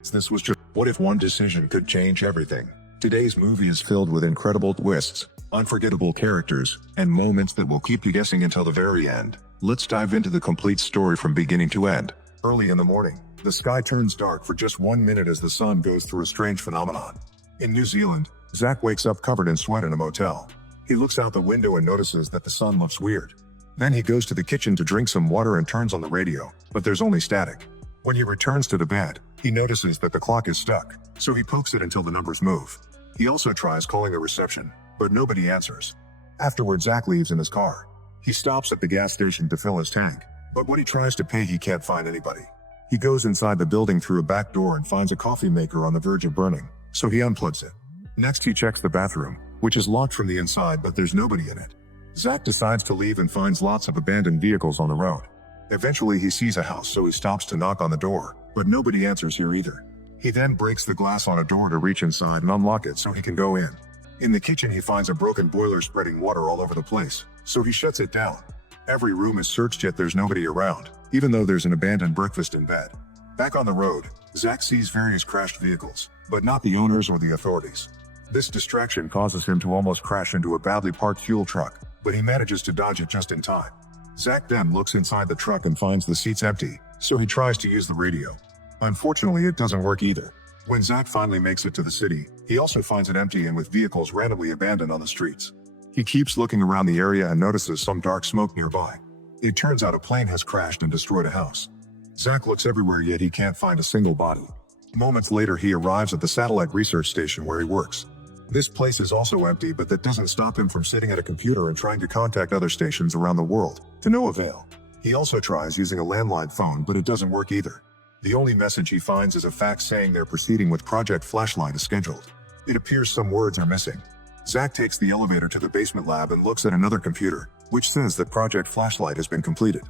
This was just what if one decision could change everything. Today's movie is filled with incredible twists, unforgettable characters, and moments that will keep you guessing until the very end. Let's dive into the complete story from beginning to end. Early in the morning, the sky turns dark for just 1 minute as the sun goes through a strange phenomenon. In New Zealand, Zach wakes up covered in sweat in a motel. He looks out the window and notices that the sun looks weird. Then he goes to the kitchen to drink some water and turns on the radio, but there's only static. When he returns to the bed, he notices that the clock is stuck, so he pokes it until the numbers move. He also tries calling the reception, but nobody answers. Afterward, Zach leaves in his car. He stops at the gas station to fill his tank, but when he tries to pay, he can't find anybody. He goes inside the building through a back door and finds a coffee maker on the verge of burning, so he unplugs it. Next, he checks the bathroom, which is locked from the inside, but there's nobody in it. Zach decides to leave and finds lots of abandoned vehicles on the road. Eventually, he sees a house, so he stops to knock on the door, but nobody answers here either. He then breaks the glass on a door to reach inside and unlock it so he can go in. In the kitchen, he finds a broken boiler spreading water all over the place, so he shuts it down. Every room is searched, yet there's nobody around, even though there's an abandoned breakfast in bed. Back on the road, Zach sees various crashed vehicles, but not the owners or the authorities. This distraction causes him to almost crash into a badly parked fuel truck, but he manages to dodge it just in time. Zach then looks inside the truck and finds the seats empty, so he tries to use the radio. Unfortunately, it doesn't work either. When Zach finally makes it to the city, he also finds it empty and with vehicles randomly abandoned on the streets. He keeps looking around the area and notices some dark smoke nearby. It turns out a plane has crashed and destroyed a house. Zach looks everywhere, yet he can't find a single body. Moments later, he arrives at the satellite research station where he works. This place is also empty, but that doesn't stop him from sitting at a computer and trying to contact other stations around the world, to no avail. He also tries using a landline phone, but it doesn't work either. The only message he finds is a fax saying they're proceeding with Project Flashlight as scheduled. It appears some words are missing. Zach takes the elevator to the basement lab and looks at another computer, which says that Project Flashlight has been completed.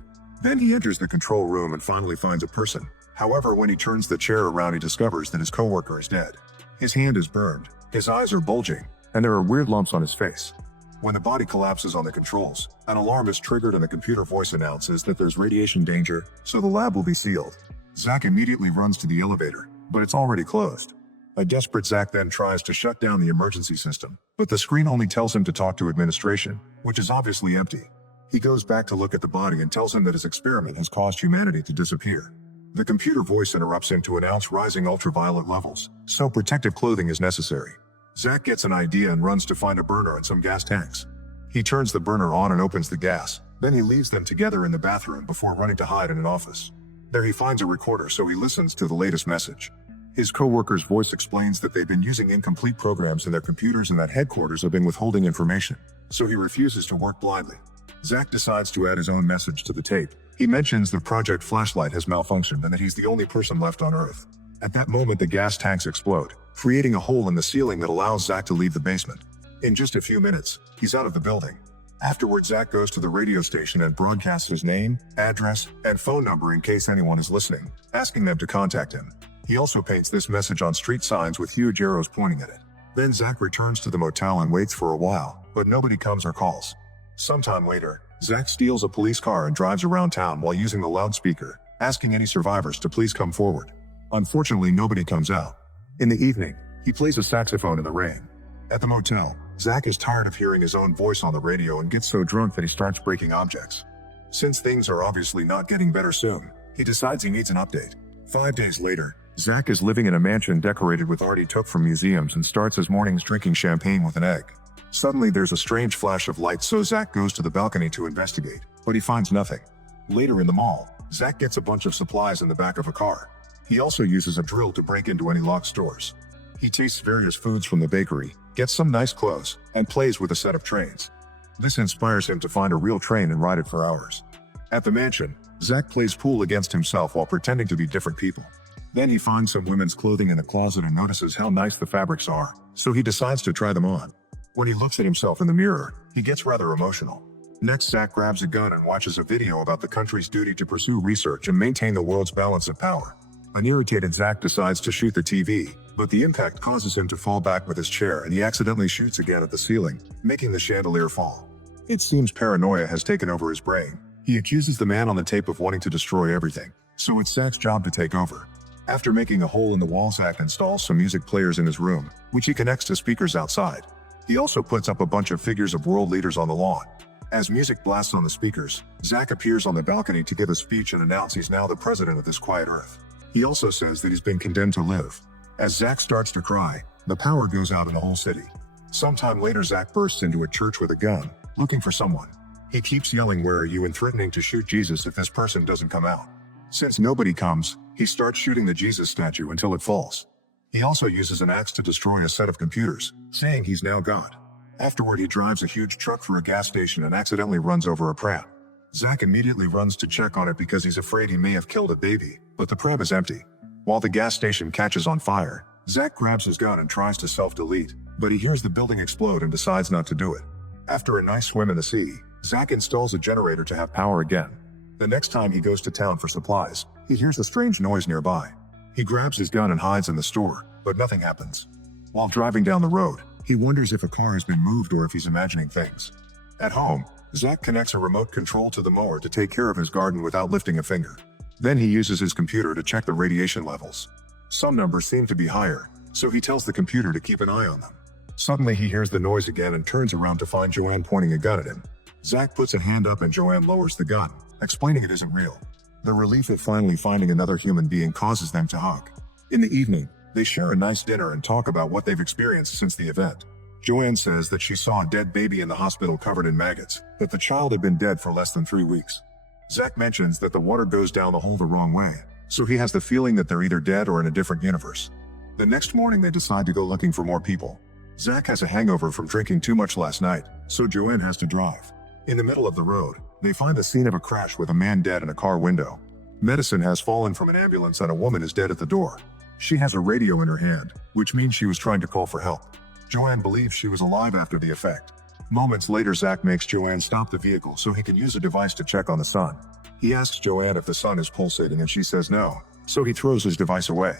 Then he enters the control room and finally finds a person. However, when he turns the chair around, he discovers that his coworker is dead. His hand is burned, his eyes are bulging, and there are weird lumps on his face. When the body collapses on the controls, an alarm is triggered and the computer voice announces that there's radiation danger, so the lab will be sealed. Zach immediately runs to the elevator, but it's already closed. A desperate Zach then tries to shut down the emergency system, but the screen only tells him to talk to administration, which is obviously empty. He goes back to look at the body and tells him that his experiment has caused humanity to disappear. The computer voice interrupts him to announce rising ultraviolet levels, so protective clothing is necessary. Zach gets an idea and runs to find a burner and some gas tanks. He turns the burner on and opens the gas, then he leaves them together in the bathroom before running to hide in an office. There he finds a recorder, so he listens to the latest message. His co-worker's voice explains that they've been using incomplete programs in their computers and that headquarters have been withholding information, so he refuses to work blindly. Zach decides to add his own message to the tape. He mentions that Project Flashlight has malfunctioned and that he's the only person left on Earth. At that moment, the gas tanks explode, creating a hole in the ceiling that allows Zach to leave the basement. In just a few minutes, he's out of the building. Afterward, Zach goes to the radio station and broadcasts his name, address, and phone number in case anyone is listening, asking them to contact him. He also paints this message on street signs with huge arrows pointing at it. Then Zach returns to the motel and waits for a while, but nobody comes or calls. Sometime later, Zach steals a police car and drives around town while using the loudspeaker, asking any survivors to please come forward. Unfortunately, nobody comes out. In the evening, he plays a saxophone in the rain. At the motel, Zach is tired of hearing his own voice on the radio and gets so drunk that he starts breaking objects. Since things are obviously not getting better soon, he decides he needs an update. 5 days later, Zach is living in a mansion decorated with art he took from museums and starts his mornings drinking champagne with an egg. Suddenly, there's a strange flash of light, so Zach goes to the balcony to investigate, but he finds nothing. Later in the mall, Zach gets a bunch of supplies in the back of a car. He also uses a drill to break into any locked stores. He tastes various foods from the bakery, gets some nice clothes, and plays with a set of trains. This inspires him to find a real train and ride it for hours. At the mansion, Zach plays pool against himself while pretending to be different people. Then he finds some women's clothing in a closet and notices how nice the fabrics are, so he decides to try them on. When he looks at himself in the mirror, he gets rather emotional. Next, Zach grabs a gun and watches a video about the country's duty to pursue research and maintain the world's balance of power. An irritated Zach decides to shoot the TV, but the impact causes him to fall back with his chair and he accidentally shoots again at the ceiling, making the chandelier fall. It seems paranoia has taken over his brain. He accuses the man on the tape of wanting to destroy everything, so it's Zach's job to take over. After making a hole in the wall, Zach installs some music players in his room, which he connects to speakers outside. He also puts up a bunch of figures of world leaders on the lawn. As music blasts on the speakers, Zach appears on the balcony to give a speech and announce he's now the president of this quiet earth. He also says that he's been condemned to live. As Zach starts to cry, the power goes out in the whole city. Sometime later, Zach bursts into a church with a gun, looking for someone. He keeps yelling, "Where are you?" and threatening to shoot Jesus if this person doesn't come out. Since nobody comes, he starts shooting the Jesus statue until it falls. He also uses an axe to destroy a set of computers, saying he's now God. Afterward, he drives a huge truck through a gas station and accidentally runs over a pram. Zach immediately runs to check on it because he's afraid he may have killed a baby, but the pram is empty. While the gas station catches on fire, Zach grabs his gun and tries to self-delete, but he hears the building explode and decides not to do it. After a nice swim in the sea, Zach installs a generator to have power again. The next time he goes to town for supplies, he hears a strange noise nearby. He grabs his gun and hides in the store, but nothing happens. While driving down the road, he wonders if a car has been moved or if he's imagining things. At home, Zach connects a remote control to the mower to take care of his garden without lifting a finger. Then he uses his computer to check the radiation levels. Some numbers seem to be higher, so he tells the computer to keep an eye on them. Suddenly he hears the noise again and turns around to find Joanne pointing a gun at him. Zach puts a hand up and Joanne lowers the gun, explaining it isn't real. The relief of finally finding another human being causes them to hug. In the evening, they share a nice dinner and talk about what they've experienced since the event. Joanne says that she saw a dead baby in the hospital covered in maggots, that the child had been dead for less than 3 weeks. Zach mentions that the water goes down the hole the wrong way, so he has the feeling that they're either dead or in a different universe. The next morning they decide to go looking for more people. Zach has a hangover from drinking too much last night, so Joanne has to drive. In the middle of the road, they find the scene of a crash with a man dead in a car window. Medicine has fallen from an ambulance and a woman is dead at the door. She has a radio in her hand, which means she was trying to call for help. Joanne believes she was alive after the effect. Moments later, Zach makes Joanne stop the vehicle so he can use a device to check on the sun. He asks Joanne if the sun is pulsating and she says no, so he throws his device away.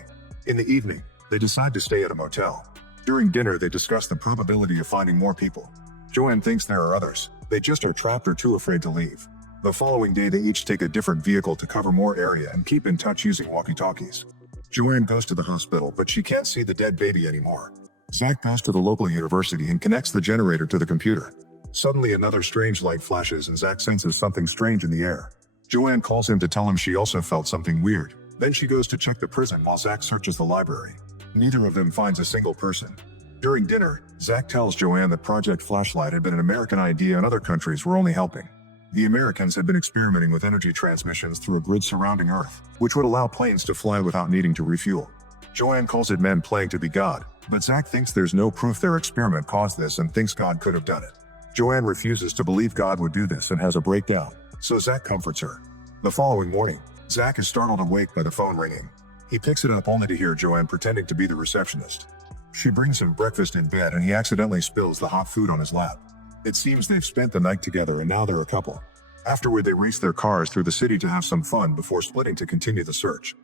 In the evening, they decide to stay at a motel. During dinner, they discuss the probability of finding more people. Joanne thinks there are others, they just are trapped or too afraid to leave. The following day, they each take a different vehicle to cover more area and keep in touch using walkie-talkies. Joanne goes to the hospital, but she can't see the dead baby anymore. Zach goes to the local university and connects the generator to the computer. Suddenly, another strange light flashes and Zach senses something strange in the air. Joanne calls him to tell him she also felt something weird. Then she goes to check the prison while Zach searches the library. Neither of them finds a single person. During dinner, Zach tells Joanne that Project Flashlight had been an American idea and other countries were only helping. The Americans had been experimenting with energy transmissions through a grid surrounding Earth, which would allow planes to fly without needing to refuel. Joanne calls it men playing to be God, but Zach thinks there's no proof their experiment caused this and thinks God could have done it. Joanne refuses to believe God would do this and has a breakdown, so Zach comforts her. The following morning, Zach is startled awake by the phone ringing. He picks it up only to hear Joanne pretending to be the receptionist. She brings him breakfast in bed and he accidentally spills the hot food on his lap. It seems they've spent the night together and now they're a couple. Afterward, they race their cars through the city to have some fun before splitting to continue the search.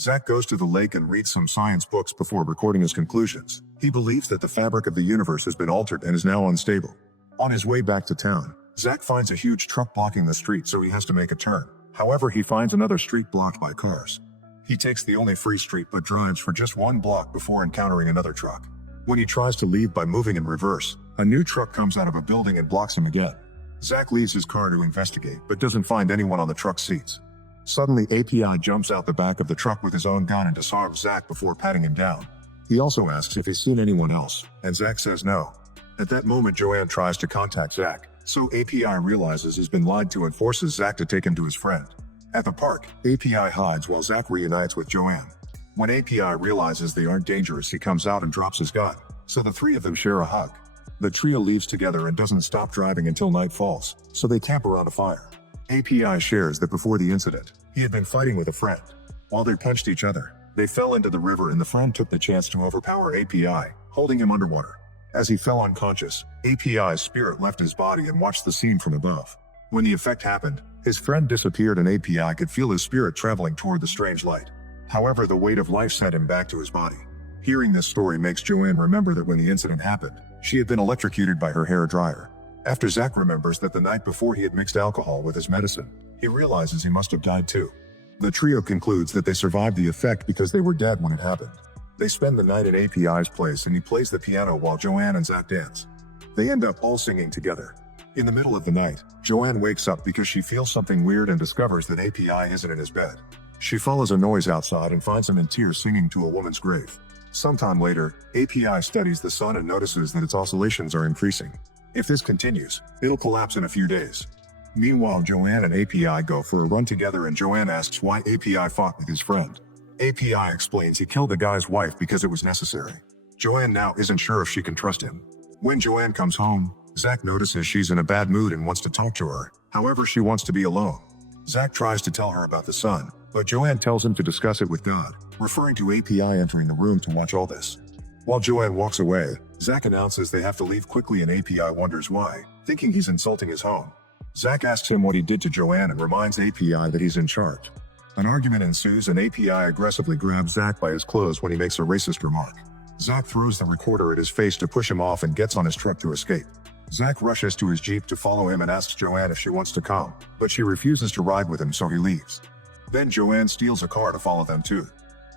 Zach goes to the lake and reads some science books before recording his conclusions. He believes that the fabric of the universe has been altered and is now unstable. On his way back to town, Zach finds a huge truck blocking the street, so he has to make a turn. However, he finds another street blocked by cars. He takes the only free street but drives for just 1 block before encountering another truck. When he tries to leave by moving in reverse, a new truck comes out of a building and blocks him again. Zach leaves his car to investigate but doesn't find anyone on the truck's seats. Suddenly, API jumps out the back of the truck with his own gun and disarms Zach before patting him down. He also asks if he's seen anyone else, and Zach says no. At that moment, Joanne tries to contact Zach, so API realizes he's been lied to and forces Zach to take him to his friend. At the park, API hides while Zach reunites with Joanne. When API realizes they aren't dangerous, he comes out and drops his gun, so the three of them share a hug. The trio leaves together and doesn't stop driving until night falls, so they camp around a fire. API shares that before the incident, he had been fighting with a friend. While they punched each other, they fell into the river and the friend took the chance to overpower API, holding him underwater. As he fell unconscious, API's spirit left his body and watched the scene from above. When the effect happened, his friend disappeared and API could feel his spirit traveling toward the strange light. However, the weight of life sent him back to his body. Hearing this story makes Joanne remember that when the incident happened, she had been electrocuted by her hair dryer. After Zach remembers that the night before he had mixed alcohol with his medicine, he realizes he must have died too. The trio concludes that they survived the effect because they were dead when it happened. They spend the night at API's place and he plays the piano while Joanne and Zach dance. They end up all singing together. In the middle of the night, Joanne wakes up because she feels something weird and discovers that API isn't in his bed. She follows a noise outside and finds him in tears singing to a woman's grave. Sometime later, API studies the sun and notices that its oscillations are increasing. If this continues, it'll collapse in a few days. Meanwhile, Joanne and API go for a run together and Joanne asks why API fought with his friend. API explains he killed the guy's wife because it was necessary. Joanne now isn't sure if she can trust him. When Joanne comes home, Zach notices she's in a bad mood and wants to talk to her. However, she wants to be alone. Zach tries to tell her about the sun, but Joanne tells him to discuss it with God, referring to API entering the room to watch all this. While Joanne walks away, Zach announces they have to leave quickly and API wonders why, thinking he's insulting his home. Zach asks him what he did to Joanne and reminds API that he's in charge. An argument ensues and API aggressively grabs Zach by his clothes when he makes a racist remark. Zach throws the recorder at his face to push him off and gets on his truck to escape. Zach rushes to his Jeep to follow him and asks Joanne if she wants to come, but she refuses to ride with him, so he leaves. Then Joanne steals a car to follow them too.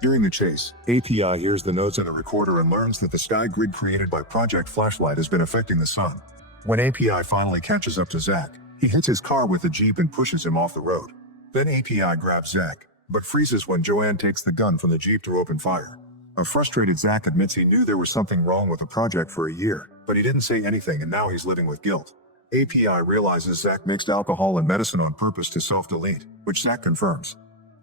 During the chase, API hears the notes in the recorder and learns that the sky grid created by Project Flashlight has been affecting the sun. When API finally catches up to Zach, he hits his car with the Jeep and pushes him off the road. Then API grabs Zach, but freezes when Joanne takes the gun from the Jeep to open fire. A frustrated Zach admits he knew there was something wrong with the project for a year, but he didn't say anything and now he's living with guilt. API realizes Zach mixed alcohol and medicine on purpose to self-delete, which Zach confirms.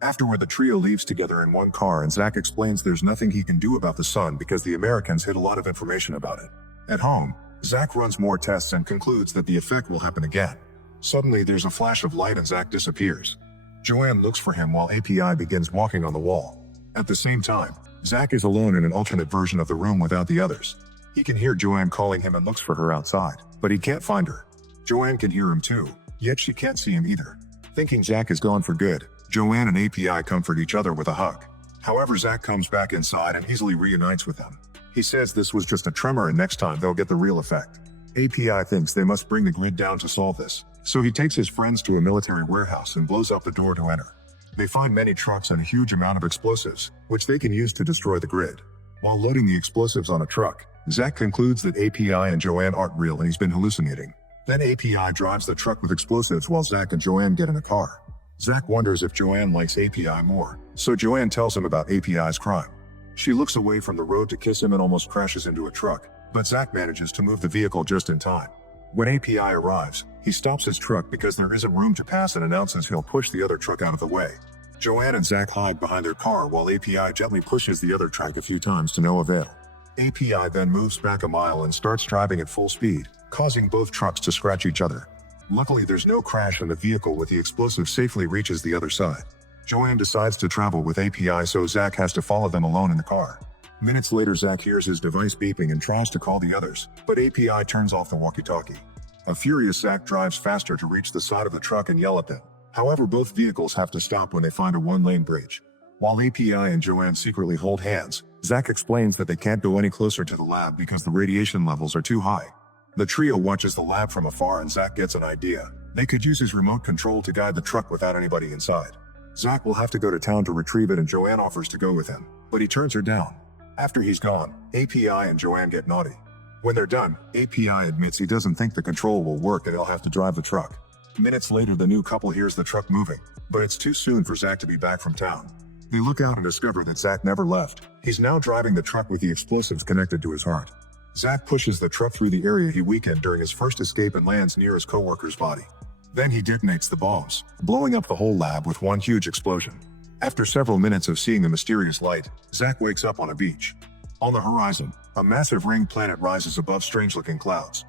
Afterward, the trio leaves together in one car and Zach explains there's nothing he can do about the sun because the Americans hid a lot of information about it. At home, Zach runs more tests and concludes that the effect will happen again. Suddenly, there's a flash of light and Zach disappears. Joanne looks for him while API begins walking on the wall. At the same time, Zach is alone in an alternate version of the room without the others. He can hear Joanne calling him and looks for her outside, but he can't find her. Joanne can hear him too, yet she can't see him either. Thinking Zach is gone for good, Joanne and API comfort each other with a hug. However, Zach comes back inside and easily reunites with them. He says this was just a tremor and next time they'll get the real effect. API thinks they must bring the grid down to solve this, so he takes his friends to a military warehouse and blows up the door to enter. They find many trucks and a huge amount of explosives, which they can use to destroy the grid. While loading the explosives on a truck, Zach concludes that API and Joanne aren't real and he's been hallucinating. Then API drives the truck with explosives while Zach and Joanne get in a car. Zach wonders if Joanne likes API more, so Joanne tells him about API's crime. She looks away from the road to kiss him and almost crashes into a truck, but Zach manages to move the vehicle just in time. When API arrives, he stops his truck because there isn't room to pass and announces he'll push the other truck out of the way. Joanne and Zach hide behind their car while API gently pushes the other truck a few times to no avail. API then moves back a mile and starts driving at full speed, causing both trucks to scratch each other. Luckily, there's no crash and the vehicle with the explosive safely reaches the other side. Joanne decides to travel with API, so Zach has to follow them alone in the car. Minutes later, Zach hears his device beeping and tries to call the others, but API turns off the walkie-talkie. A furious Zach drives faster to reach the side of the truck and yell at them. However, both vehicles have to stop when they find a one-lane bridge. While API and Joanne secretly hold hands, Zach explains that they can't go any closer to the lab because the radiation levels are too high. The trio watches the lab from afar and Zach gets an idea. They could use his remote control to guide the truck without anybody inside. Zach will have to go to town to retrieve it and Joanne offers to go with him, but he turns her down. After he's gone, API and Joanne get naughty. When they're done, API admits he doesn't think the control will work and he'll have to drive the truck. Minutes later, the new couple hears the truck moving, but it's too soon for Zach to be back from town. They look out and discover that Zach never left. He's now driving the truck with the explosives connected to his heart. Zach pushes the truck through the area he weakened during his first escape and lands near his co-worker's body. Then he detonates the bombs, blowing up the whole lab with one huge explosion. After several minutes of seeing the mysterious light, Zach wakes up on a beach. On the horizon, a massive ring planet rises above strange-looking clouds.